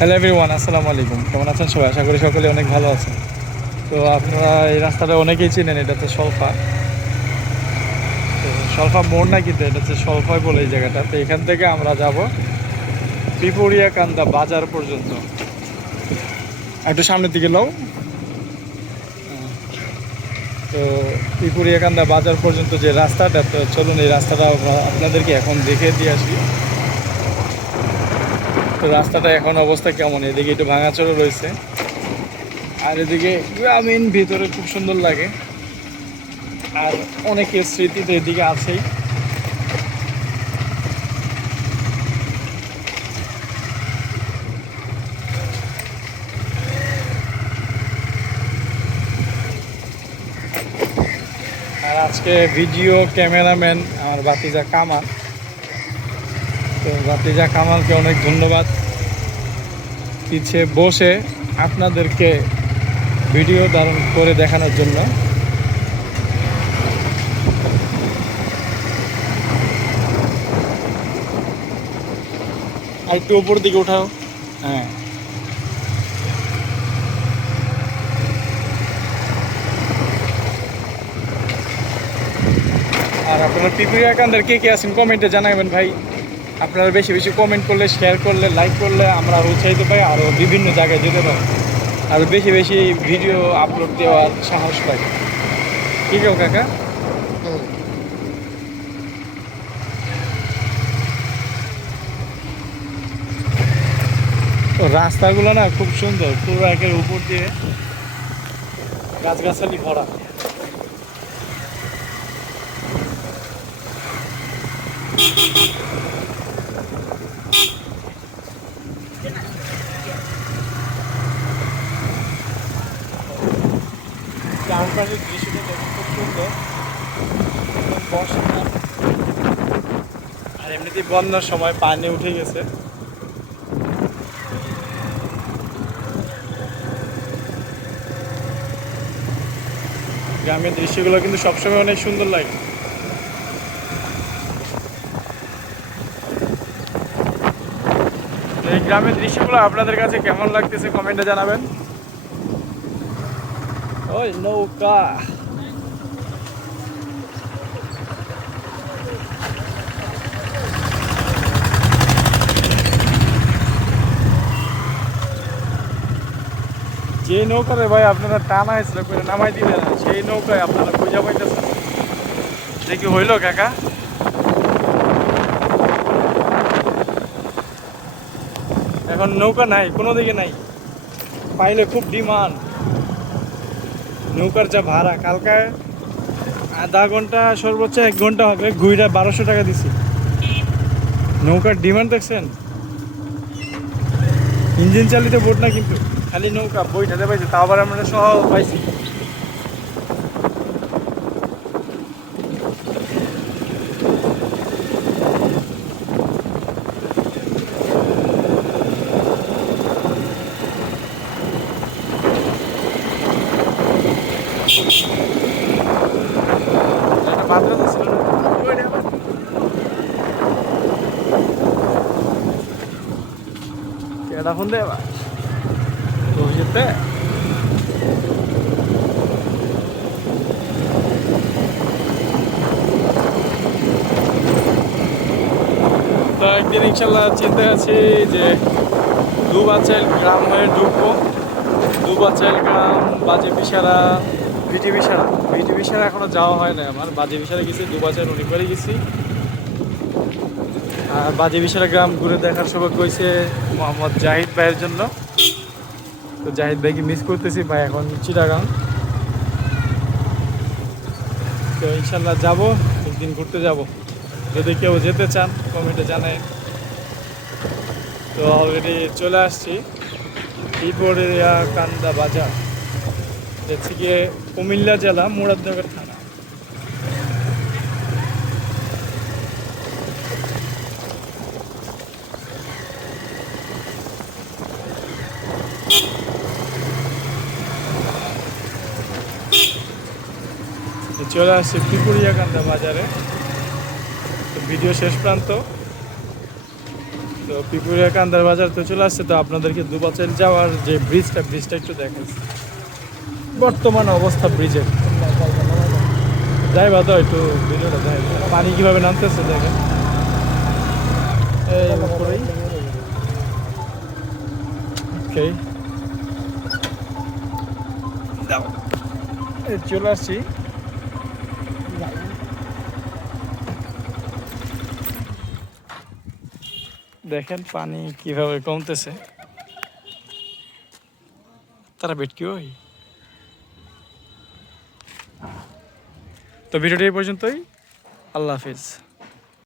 Hello everyone আসসালামু আলাইকুম। কেমন আছেন সবাই? আশা করি সকলে অনেক ভালো আছেন। তো আপনারা এই রাস্তাটা অনেকেই চিনেন, এটা হচ্ছে সলফা। তো সলফা মোড় না কিন্তু এটা হচ্ছে সলফায় বলে এই জায়গাটা। তো এখান থেকে আমরা যাব পিপুরিয়া কান্দা বাজার পর্যন্ত। একটু সামনের দিকে লও। তো পিপুরিয়া কান্দা বাজার পর্যন্ত যে রাস্তাটা, তো চলুন এই রাস্তাটা আপনাদেরকে এখন দেখে দিয়ে আসি। তো রাস্তাটা এখন অবস্থা কেমন? এদিকে একটু ভাঙাচোরা রয়েছে। আর এদিকে গ্রামীণ ভিতরে খুব সুন্দর লাগে। আর অনেকের স্মৃতি তো এদিকে আছেই। আর আজকে ভিডিও ক্যামেরাম্যান আমার বাতিজা কামাল। তো ভাতিজা কামালকে অনেক ধন্যবাদ। পিছিয়ে বসে আপনাদেরকে ভিডিও ধারণ করে দেখানোর জন্য। আর একটু উপর দিকে উঠাও। হ্যাঁ। আর আপনারা পিপিরিয়া কান্দার কে কে আছেন কমেন্টে জানাবেন ভাই। আপনারা বেশি বেশি কমেন্ট করলে শেয়ার করলে লাইক করলে আমরা উৎসাহিত পাই আরও বিভিন্ন জায়গায় যেতে পারি। আরও বেশি বেশি ভিডিও আপলোড দেওয়ার সাহস পাই। ঠিক আছে কাকা? রাস্তাগুলো না খুব সুন্দর, পুরো একের উপর দিয়ে গাছগাছালি ভরা। বর্ষা আর এমনিতেই বন্যার সময় পানি উঠে গেছে। গ্রামের দৃশ্যগুলো কিন্তু সবসময় অনেক সুন্দর লাগে। এই গ্রামের দৃশ্যগুলো আপনাদের কাছে কেমন লাগতেছে কমেন্টে জানাবেন। ওই নৌকা। যে নৌকারে ভাই আপনারা টানা হয়েছিল করে নামাই দিলেন না। সেই নৌকায় আপনারা খুঁজে পাইতেছেন। দেখি হইল কাকা? এখন নৌকা নাই, কোনো দিকে নাই। পাইলে খুব ডিমান্ড। নৌকার যা ভাড়া কালকায় আধা ঘণ্টা সর্বোচ্চ এক ঘণ্টা হবে ঘুইটা বারোশো টাকা দিছি। নৌকার ডিমান্ড দেখছেন? ইঞ্জিন চালিত বোট না কিন্তু। খালি নৌকা বইটাতে পাইছি তাও আবার আমরা সহ পাইছি। একটা মাদ্রাসা ভবিষ্যতে তো একদিন ইনশাল্লাহ চিন্তা আছি যে দুবাচেল গ্রাম হয়ে ঢুকবো দুবাচেল গ্রাম বাজে বিশারা ভিটি বিশারা ভিটি বিশারা এখনও যাওয়া হয় না আমার বাজে বিশারা গেছি দুবাচেল অনেকবারই গেছি আর বাজে বিশারা গ্রাম ঘুরে দেখার সবাই কইছে মোহাম্মদ জাহিদ ভাইয়ের জন্য। তো জাহিদ ভাইকে মিস করতেছি, ভাই এখন চিটাগাং। তো ইনশাল্লাহ যাব, একদিন ঘুরতে যাব। যদি কেউ যেতে চান কমেন্টে জানায় তো অলরেডি চলে আসছি। ত্রিপুরিয়া কান্দা বাজার যে গিয়ে কুমিল্লা জেলা মুরাদনগর থানা তো চলে আসছি ত্রিপুরিয়াকান্দা বাজারে। তো ভিডিও শেষ প্রান্ত। তো পিপুরিয়া কান্দার বাজার তো চলে আসছে তো আপনাদেরকে দুবাচাইল যাওয়ার যে ব্রিজটা ব্রিজটা একটু দেখাচ্ছি বর্তমান অবস্থা ব্রিজের। যাই তো একটু ভিডিওটা দেখ পানি কীভাবে নামতেছে দেখেন। এই উপরেই। ওকে চলে আসছি। দেখেন পানি কীভাবে কমতেছে। তারা বেটকি ওই? তো ভিডিওটি এই পর্যন্তই। আল্লাহ হাফিজ।